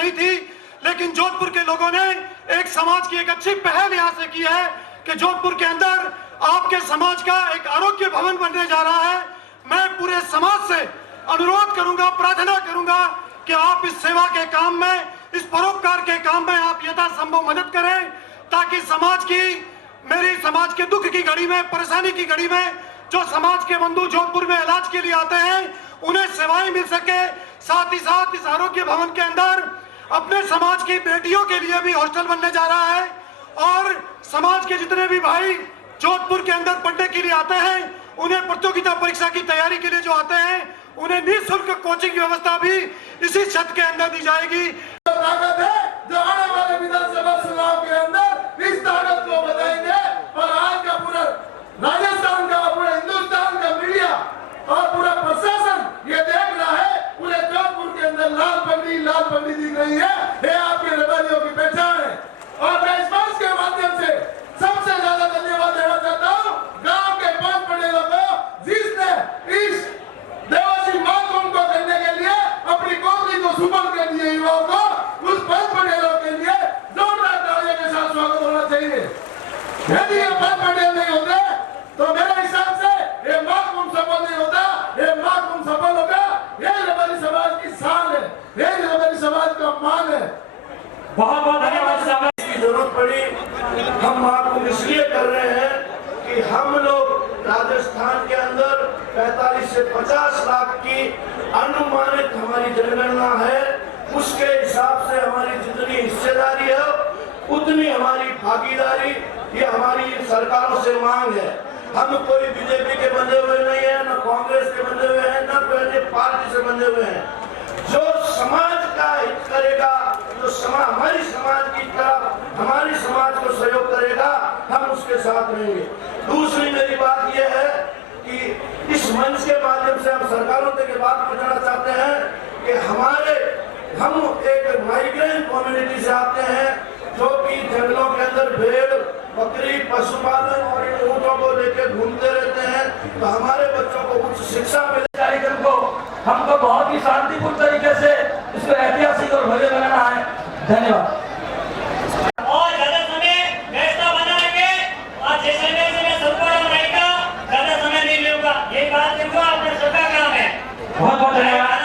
नहीं थी, लेकिन जोधपुर के लोगों ने एक समाज की एक अच्छी पहल यहां से की है कि जोधपुर के अंदर आपके समाज का एक आरोग्य भवन बनने जा रहा है। मैं पूरे समाज से अनुरोध करूंगा, प्रार्थना करूंगा कि आप इस सेवा के काम में, इस परोपकार के काम में आप यथासंभव मदद करें, ताकि समाज की, मेरी समाज के दुख की घड़ी में, परेशानी की घड़ी में जो समाज के बंधु जोधपुर में इलाज के लिए आते हैं उन्हें सेवाएं मिल सके। साथ ही साथ इस आरोग्य भवन के अंदर अपने समाज की बेटियों के लिए भी हॉस्टल बनने जा रहा है और समाज के जितने भी भाई जोधपुर के अंदर पढ़ने के लिए आते हैं, उन्हें प्रतियोगिता परीक्षा की तैयारी के लिए जो आते हैं, उन्हें निःशुल्क कोचिंग व्यवस्था भी इसी छत के अंदर दी जाएगी। ताकत है जो आने वाले विधानसभा चुनाव के अंदर इस ताकत को बताएंगे और आज का पूरा राजस्थान का, पूरा हिंदुस्तान का मीडिया और पूरा प्रशासन ये देख रहा है, पूरे जोधपुर के अंदर लाल पगड़ी दिख रही है, ये आपके रबारियों की पहचान है। और मैं इस मंच के माध्यम से सबसे ज्यादा धन्यवाद देना चाहता हूँ गांव के 5 पटेलों को, जिसने इस देवासी महाकुंभ को करने के लिए अपनी कोकली को सुपर कर दिए युवाओं को, उस 5 पटेलों के लिए जोरदार तालियों के साथ स्वागत होना चाहिए। यदि ये 5 पटेल नहीं होते तो मेरे हिसाब से ये महाकुंभ सफल नहीं होता, ये महाकुंभ सफल होगा। ये हमारी समाज की शान है, ये हमारी समाज का मान है। बहुत बहुत धन्यवाद साहब। की जरूरत पड़ी, हम महाकुंभ इसलिए कर रहे हैं कि हम लोग राजस्थान के अंदर 45 से 50 लाख की अनुमानित हमारी जनगणना है, उसके हिसाब से हमारी जितनी हिस्सेदारी है उतनी हमारी भागीदारी, ये हमारी सरकारों से मांग है। हम कोई बीजेपी के बंधे हुए नहीं है, न कांग्रेस के बंधे हुए हैं, न कोई पार्टी से बंधे हुए हैं। जो समाज का हित करेगा, जो हमारी समाज की तरफ, हमारी समाज को सहयोग करेगा, हम उसके साथ रहेंगे। दूसरी मेरी बात यह है कि इस मंच के माध्यम से हम सरकारों तक ये बात पहुंचाना चाहते हैं कि हम एक माइग्रेंट कम्युनिटी से आते हैं जो कि जंगलों के अंदर भेड़, बकरी, पशुपालन और इन ऊँटों को लेकर घूमते रहते हैं, तो हमारे बच्चों को उच्च शिक्षा मिले। कार्यक्रम को हमको बहुत ही शांतिपूर्ण तरीके से इसको ऐतिहासिक और भव्य बनाना है। धन्यवाद। और ज्यादा समय व्यवस्था बनाएंगे और जैसे संपूर्ण रहेगा, ज्यादा समय नहीं लेगा, ये बात देखो अपने सबका काम है। बहुत बहुत धन्यवाद।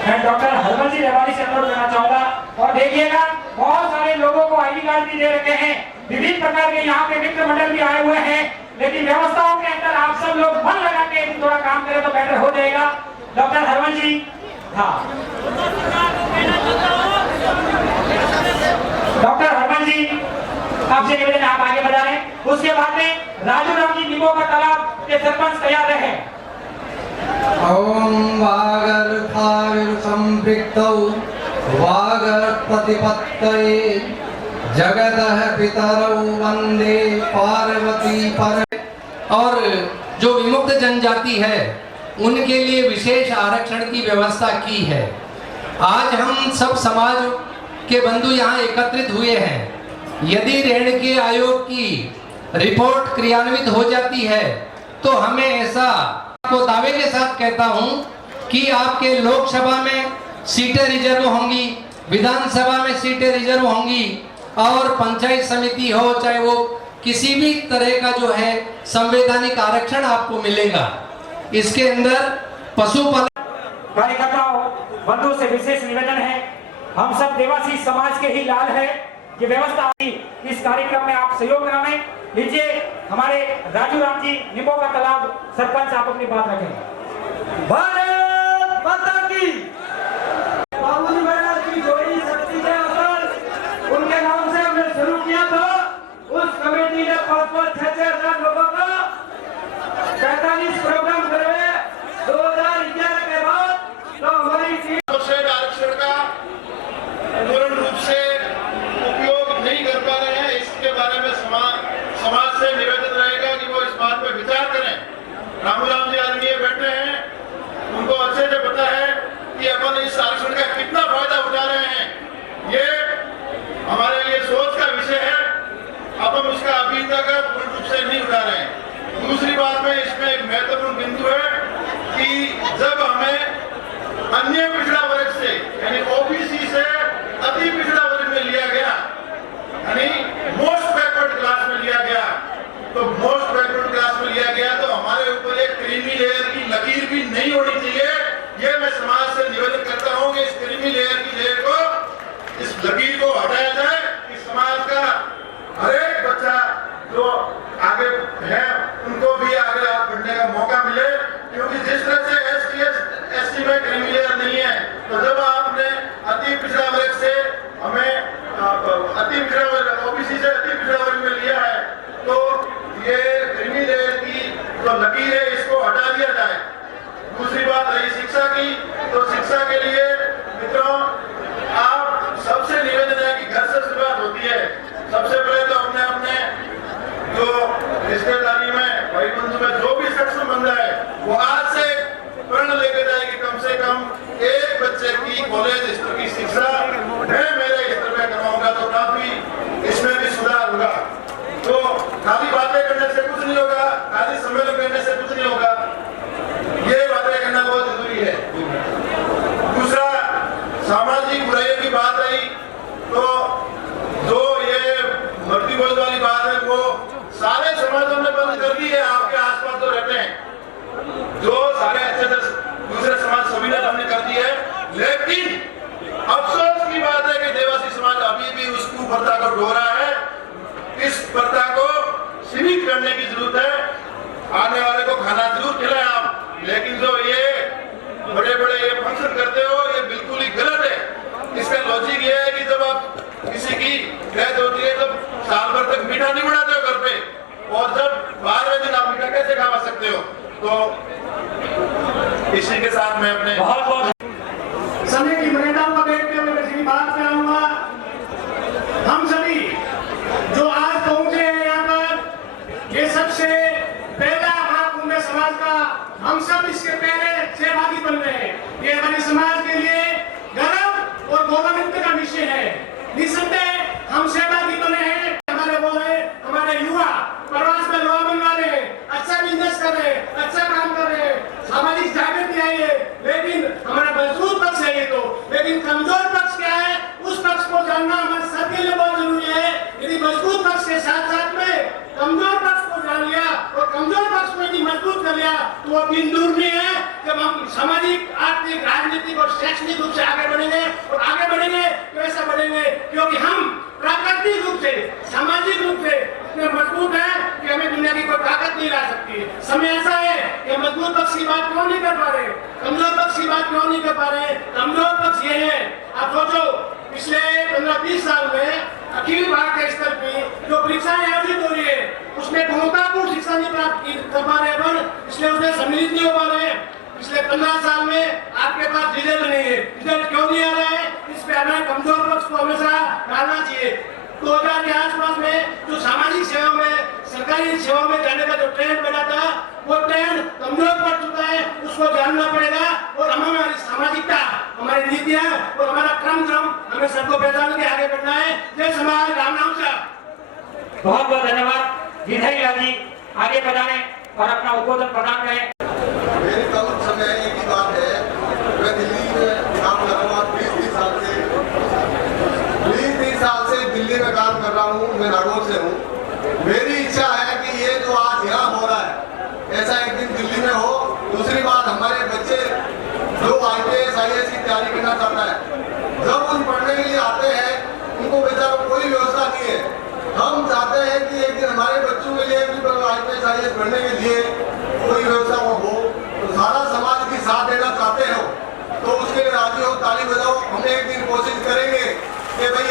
मैं डॉक्टर हरमन सिंह रेवाड़ी से अनुरोध करना चाहूंगा। और देखिएगा बहुत सारे लोगों को आईडी कार्ड भी दे रखे हैं, विभिन्न प्रकार के यहाँ पे मित्र मंडल भी आए हुए हैं, लेकिन व्यवस्थाओं के अंदर आप सब लोग मन लगा के थोड़ा काम करें तो बेटर हो जाएगा। डॉक्टर हरमन जी, हाँ डॉक्टर हरमन जी आपसे निवेदन आप आगे बढ़ाएं। उसके बाद में राजू राम जी निमो का तालाब के सरपंच तैयार रहे। ओम वागर्भाविर संपृक्तौ वागर्पतिपत्तये जगतः पितरौ वंदे पार्वती पर। और जो विमुक्त जनजाति है उनके लिए विशेष आरक्षण की व्यवस्था की है। आज हम सब समाज के बंधु यहाँ एकत्रित हुए हैं। यदि रेणुके आयोग की रिपोर्ट क्रियान्वित हो जाती है तो हमें ऐसा को दावे के साथ कहता हूं कि आपके लोकसभा में सीटें रिजर्व होंगी, विधानसभा में सीटें रिजर्व होंगी और पंचायत समिति हो चाहे वो किसी भी तरह का जो है संवैधानिक आरक्षण आपको मिलेगा। इसके अंदर पशुपालन कार्यकर्ताओं बंधु से विशेष निवेदन है, हम सब देवासी समाज के ही लाल है, ये व्यवस्था इस कार्यक्रम में आप सहयोग कराएं। लीजिए हमारे राजू राम जी निमो का तालाब सरपंच, आप अपनी बात रखें। भारत माता की, बाबूजी महाराज की जोड़ी शक्ति के अवसर उनके नाम से हमने शुरू किया था। उस कमेटी ने 5-6 हजार लोगों का 45 प्रोग्राम करवाए। 2011 के बाद तो हमारी आरक्षण का पूर्ण रूप से उपयोग नहीं कर पा रहे हैं, इसके बारे में समाज से निवेदन रहेगा कि वो इस बात पर विचार करें। रामू राम जी आदरणीय बैठे हैं, उनको सामाजिक बुराइयों की बात आई तो जो ये मर्दी बोझ वाली बात है वो सारे समाजों ने बंद कर दी है। आपके आसपास जो रहते हैं जो सारे अच्छे दूसरे समाज सभी ने बंद कर दी है, लेकिन अफसोस की बात है कि देवासी समाज अभी भी उस कुप्रथा को ढो रहा है। इस प्रथा को सीमित करने की जरूरत है। आने वाले को खाना जरूर खिलाएं आप, लेकिन जो ये बड़े बड़े ये फंक्शन करते हो ये बिल्कुल ही गलत है। इसका लॉजिक ये है कि जब आप किसी की डेथ होती है तब साल भर तक मीठा नहीं बनाते हो घर पे, और जब 12वें दिन आप मीठा कैसे खा सकते हो। तो इसी के साथ मैं अपने समय की मर्यादाओं को देखते हुए मैं किसी बात पे आऊंगा। हम सभी जो आज पहुंचे हैं यहाँ पर, ये सबसे पहला महाकुंभ समाज का हम सब इसके पहले सहभागी बन रहे हैं। ये हमारे समाज के लिए गर्व और गौरवान्वित का विषय है। निसंदेह हम सहभागी बने हैं। हमारे वो है हमारे युवा प्रवास में लोहा बनवा रहे हैं, अच्छा बिजनेस कर रहे हैं, अच्छा काम कर रहे हैं, सामाजिक जागृति आई है। लेकिन हमारा मजबूत पक्ष है ये तो, लेकिन कमजोर पक्ष क्या है उस पक्ष को जानना हमारे सबके लिए बहुत जरूरी है। यदि मजबूत पक्ष के साथ साथ में कमजोर पक्ष को जान लिया और कमजोर पक्ष को यदि मजबूत कर लिया तो वो दिन दूर नहीं है जब हम सामाजिक, आर्थिक, राजनीतिक और शैक्षणिक रूप से आगे बढ़ेंगे। और आगे बढ़ेंगे तो ऐसा बढ़ेंगे क्योंकि हम प्राकृतिक रूप से, सामाजिक रूप से इतने मजबूत है कि हमें दुनिया की कोई ताकत नहीं ला सकती। समय ऐसा है कि मजबूत पक्ष की बात क्यों नहीं कर पा रहे, कमजोर पक्ष की बात क्यों नहीं कर पा रहे। कमजोर पक्ष ये है, आप सोचो पिछले 15-20 साल में अखिल भारतीय स्तर की जो परीक्षाएं आयोजित हो रही है उसमें गुणवत्तापूर्ण शिक्षा नहीं प्राप्त कर पा रहे अपन, इसलिए उसमें सम्मिलित नहीं हो पा रहे। पिछले 15 साल में आपके पास रिजल्ट नहीं है। रिजल्ट क्यों नहीं आ रहा है, इस पे हमें कमजोर पक्ष को हमेशा डालना चाहिए। 2000 के आसपास में जो सामाजिक सेवा में, सरकारी सेवा में जाने का जो ट्रेंड बना था वो ट्रेंड कमजोर पड़ चुका है, उसको जानना पड़ेगा। और हमारी सामाजिकता, हमारी नीतियां और हमारा क्रम हमें सबको पहचान के आगे बढ़ना है। जय समाज, राम नाम साहब। बहुत बहुत धन्यवाद। गिरधरी लाल जी आगे बढ़ाने और अपना उद्बोधन प्रदान करें। मेरी कल समय एक ही बात है, मैं दिल्ली में काम कर रहा हूँ 20-30 साल से। 20-30 साल से दिल्ली में काम कर रहा हूँ, मैं नागौर से हूँ। मेरी इच्छा है कि ये जो आज यहाँ हो रहा है ऐसा एक दिन दिल्ली में हो। दूसरी बात, हमारे बच्चे जो IPS IAS की तैयारी करना चाहता है, जब उन पढ़ने के लिए आते हैं उनको बेचारा कोई व्यवस्था नहीं है। हम चाहते हैं कि एक दिन हमारे बच्चों के लिए भी IPS IAS पढ़ने के लिए कोई व्यवस्था हो। तो सारा समाज की साथ देना चाहते हो तो उसके लिए राजी हो, ताली बजाओ। हम एक दिन कोशिश करेंगे कि भाई